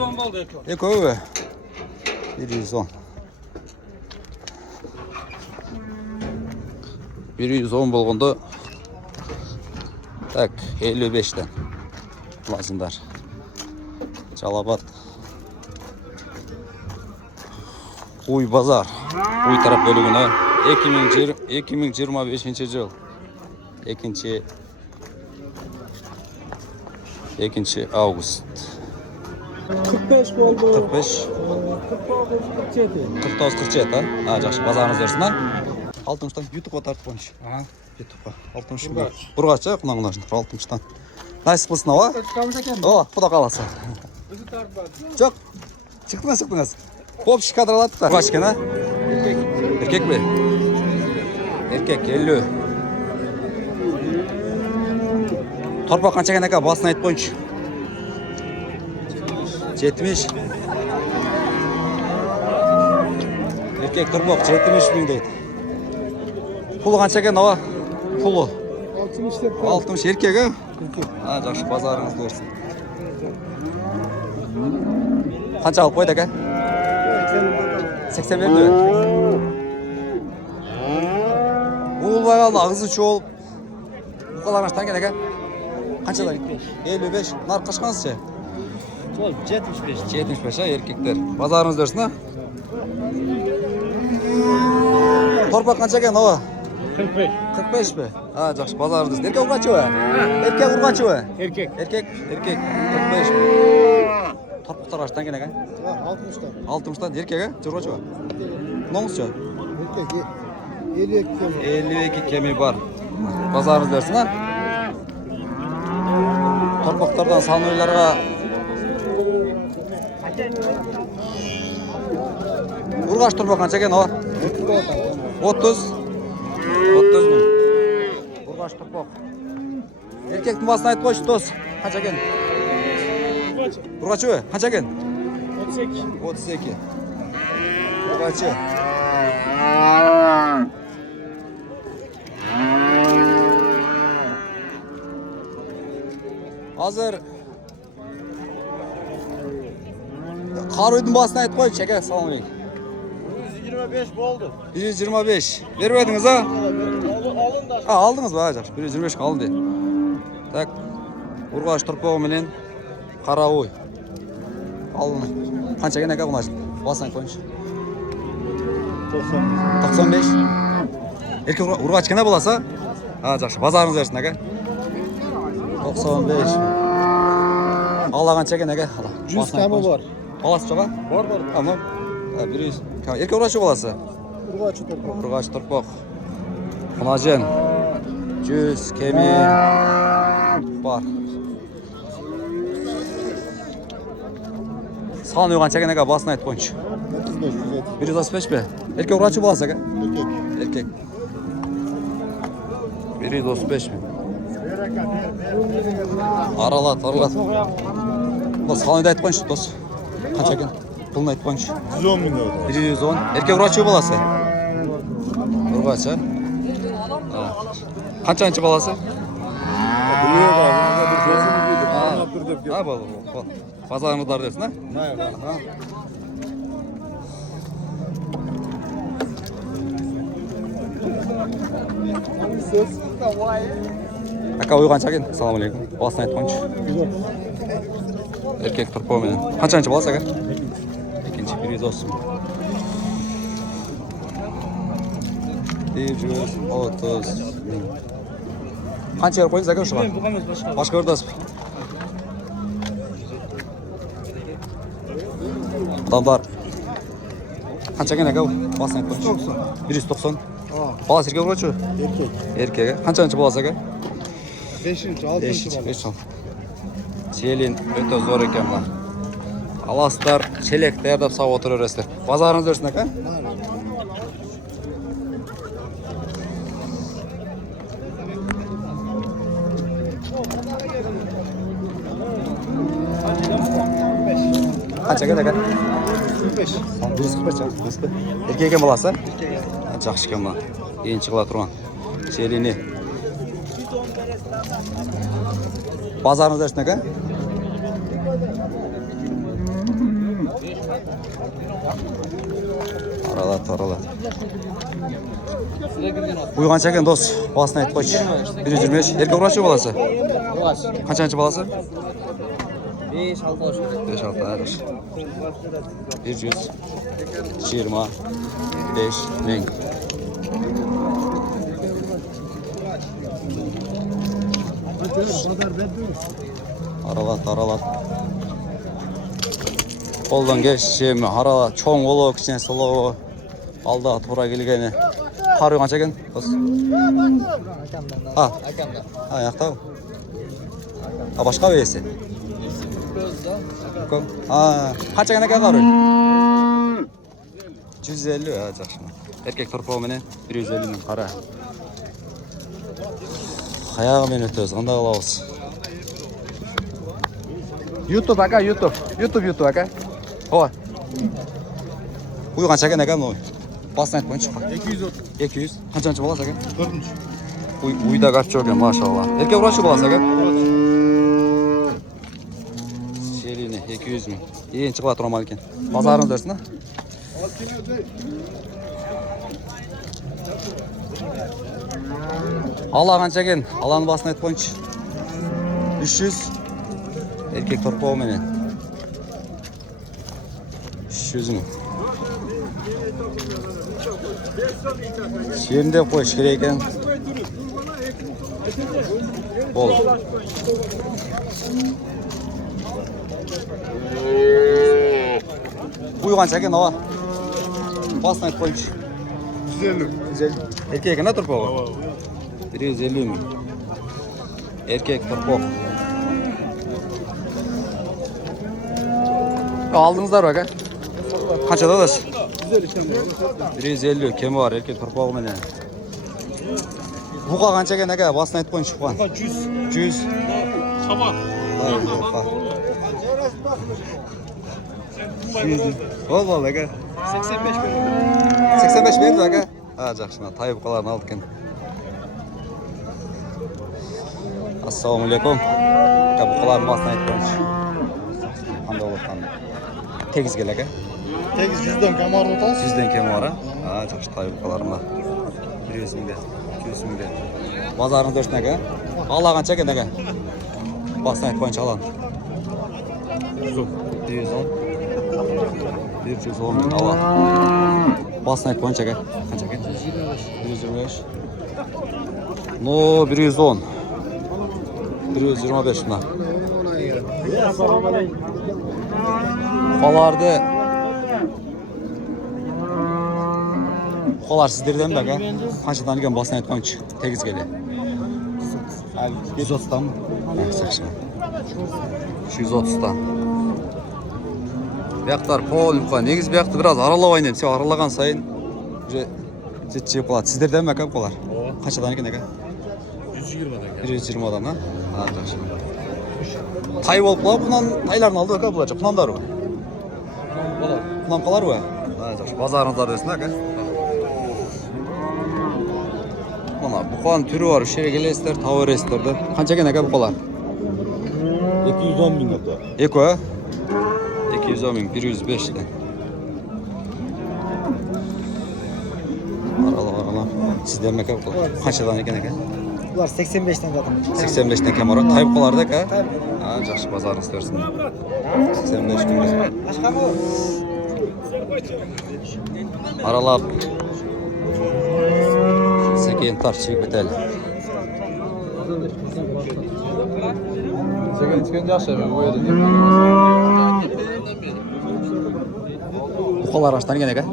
110 болды екен. Екеуі 110. 110 болғанда так 55-тен лазымдар. Жалабат. Уй базар. Уй тарап бөлігіні 2025 жыл. 2 август. 45 болды. 45. 49-47, а? Жақшы, базарыңыз өрсін, а? Алтымыштан ютубқа тартып қойыңшы. Ютубқа. Алтымыш. Бұрғача, құнаңын ашын. Алтымыштан. Найсып қылсын, ау? О, құда қаласы. Жоқ, шықтыңыз. Қопшы кадр алады да. Бұрғач екен, а? Еркек бе? Еркек, 50. Торпақ қанша екен, әка? Басын айтып қойыңшы. 70. Еркек тұрмақ 70 мың дейді. Пұлы қанша екен, ава? Пұлы? 60 еркегі? Жақшы, базарыңызды өрсін. Қанша алып қойды, әке? 80 берді. Бұл бағалы ағызы чол. Бұқаларыңыз таңген, әке? Қаншалар? 55. Нар қашқаныз ше? 75, еркектер. Базарыңыз өрсін, а? Торпақ қанша екен, ова? 45 бе? Жақшы, базарыңыз. Еркек ұрғачы бе? Еркек. 45 бе? Торпақтар қаштан кен, екен? 60-тан. Еркек, жүрғачы бе? Ноңыз ше? 52 кеми бар. Базарыңыз өрсін, а? Торпақтардан сануйларға Ұрғаш тұрба қанша екен, ова? 30 мың. Ұрғаш тұрба. Еркектің басын айтып қойшы, дос. Қанша екен? Ұрғачы бе? Қанша екен? 32. Ұрғачы. Азыр Қаруйдың басын айтып қойшы, шәке, салам алейкум. 125 болды. 125. Беріп өдіңіз, а? Алдыңыз ба, жақшы. 125 қалды. Так, ұрғаш тұрпағы менен қарауй. Алдың. Қанша екен, әке, құнашын? Басын айтып қойшы. 95. Ерке ұрғаш кені боласа? Жақшы, базарыңыз өрсін, әке. 95. Алла қанша екен, әке? 100 кәмі бар. Баласы жоға? Бар. Амам. Ерке ұрғашы боласы? Ұрғашы тұрпақ. Құнажен. 100 кеме бар. Саған өйған чәкен әке басын айтып қойыншы. 135 бе? Ерке ұрғашы боласы әке? Еркек. 135 бе? Аралат. Саған өйді айтып қойыншы, дос. Қанша екен? Пұлын айтып қойыншы. 110 мың. 110. Еркек ұрғачы баласы? Ұрғачы. Қанша баласы? Базарыңыздар дерсін, а? Әка ойғанша екен? Салам алейкум. Басын айтып қойыншы. Еркек тұрпау менен. Қанша баласы, әке? Екінші 130. 130. Қанша еріп қойыңыз, әке, ұшыға? Башқа өрдасып. Адамдар. Қанша екен, әке? Басын айтып қойыншы. 190. Баласы еркек ұрғачы? Еркек. Қанша баласы, әке? 5. Селин өте зор екен бұлар. Аластар, челектер деп сау отыр өресілер. Базарыңыз өрсін, әке? Қанша екен, әке? 145. Еркек екен баласы? Жақшы екен бұлар. Ең шығыла тұрған. Селине. Базарыңыз өрсін, әке? Аралат. Бұй қанша екен дос? Басын айтып қойшы. 125. Еркек ұрғашы баласы? Қаншаншы баласы? 5-6 әріш. 125 мың. Аралат. Қолдан кешшемі, аралат, чоң олы, кішіне сұлы, алдағы тура келгені. Қару қанша екен? Аяқтау. Башқа бейесі? Қанша екен екен қару? 150, жақшыма. Еркек тұрпау менен 150 мың қара. Аяғымен өтөз, қандай қалауыз. YouTube ака, YouTube ака. Ой. Бұй қанша екен екен ой? Басын айтып қойыншы қа? 200. Қаншаншы баласы екен? 4-ші. Бұйда қап жоқ екен, машалла. Еркек ұрашы баласы екен? Шеріне 200 мың. Ең шығыла тұрамал екен. Базарыңыз дөрсін, Ала қанша екен? Аланың басын айтып қойыншы. 300. Еркек тұрпау менен. 300 мың. Шерінде қойшы керек екен. Бол. Бұй қанша екен ала? Басын айтып қойыншы. 150. Еркек екен тұрпауға? 150 мың. Еркек тұрпау. Алдыңыздар бәк, қаншада дасы? 150, кемі бар, еркек тұрпауы менен. Бұға қанша екен әке, басын айтып қойыншы бұған? 100. Сабақ. Ол әке. 85 берді әке? Жақшына, тайып қаларын алды кен. Ассаламалейкум. Бұқаларын басын айтып қойыншы. Қандай олаттанды? Тегіз кел әке? Тегіз 100-ден кем бар отас? 100-ден кем бар, жақшы тайып қаларына. 100 мыңде, 200 мыңде. Базарыңыз өрсін әке? Ала қанша екен әке? Басын айтып қойыншы алан. 110 мың ала. Басын айтып қойыншы әке? Қанша екен? 125. Но 110. 125 мына. Қоларды Қолар сіздерден бәк, қаншадан екен басын айтып қойыншы, тегіз келе. 130-дан мы? 130-дан. Бияқтар полым қой. Негіз бияқты біраз аралау айнем. Сен аралаған сайын жетші болады. Сіздерден бәк қолар? Қаншадан екен екен? 120-дан, жақшы. Тай болып қылау, бұнан тайларын алды өкі бұлар, құнандар өкі? Құнан қалар өкі? Базарыңыздар өсін өкі? Бұқан түрі бар, үшері келесіздер, тау өресіздерді. Қанша екен өкі бұқалар? 210 мың өті. Екі өкі? 210 мың, 105 екен. Арала. Сіздер мәкі бұқалар? Қаншадан екен екен? Бұлар 85-тен жатыр. 85-тен кем ұры. Тайып қоларды әкі? Жақшы базарыңыз көрсін. 85 мың. Аралап. Секен тар чек бітәл. Секен түскен жақшы әбі өйеді деп. Бұқалар аштан екен әкі?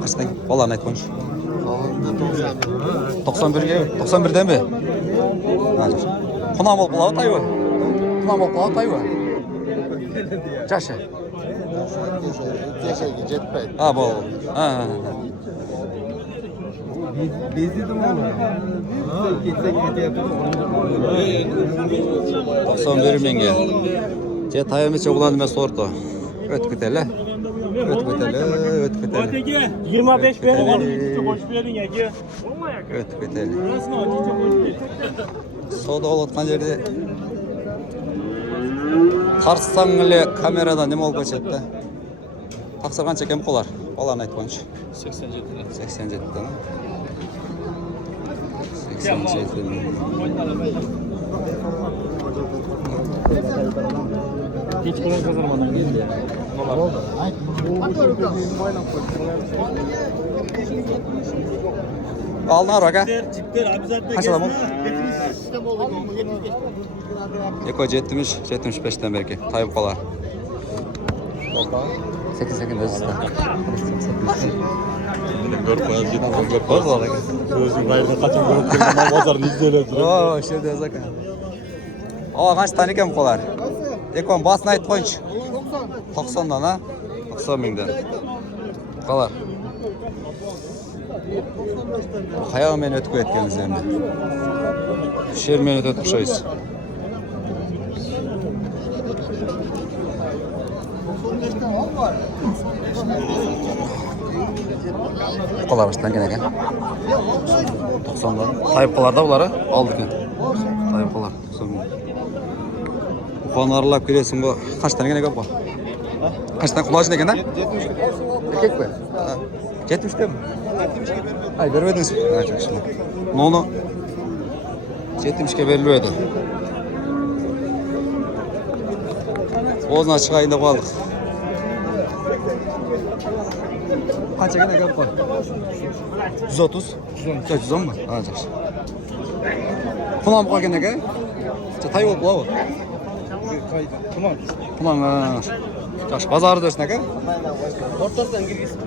Қаштай? Баларын айтып қойыншы. 91-ден бе? Құнан болып қалауы тайы? Құнан болып қалауы тайы? Жашы? Жетпейді. Бол. Бездеді ма оны? 91 мыңға. Же тайымыз жоғылан емес орты. Өтіп кетелі. 25 verin, koş verin ya. Өтіп кетелі. Сода олатқан жерде тарсаң әлі камерада не болып кетеді? Taksir qancha ekan bu qo'lar? Qo'larni aytib qo'yingchi. 87 lira. 87 dan. 87 ming. Hiç kolay kazanmadan geldi. Aldın ar aka. Cipler abi zaten Kaç adam oldu? Eko 70, 75'ten belki. Tayyip qolar. 88 özü. Görüp koyaz gittim. Görüp Koz var. Özün gayrına kaçın görüp koyaz. Pazarını izleyelim. Oo, şurada yaz aka. Aa, qancha tan ekan bu qolar? Ekon basını aytib qo'yingchi. 90 dan ha? 90 mingdan. Qolar. Qayoq meni o'tib ketganingiz endi. Sher meni o'tib qo'shaysiz. Qolar boshlangan ekan. 90 dan. Tayyip qolarda buları aldık ekan. Tayyip qolar 90 ming. Ufanı aralab kelesің bu. Qanchadan ekan aka bu? Qanchadan qulochni ekan-da? 70. Erkek mi? Ha. 70'te mi? 70'ke bermediniz. Ay bermediniz. Ha, çok şuna. Onu 70'ke berilmedi. Oğuzun açık ayında kaldık. Kaç ekan aka bu? 130. 110 mu? Ha, çok. Kulağım koygan aka. Tay olup bu. Kulağım. Kulağım. Yaxşı, bazarı dörsün aka. Ortadan girgizsin.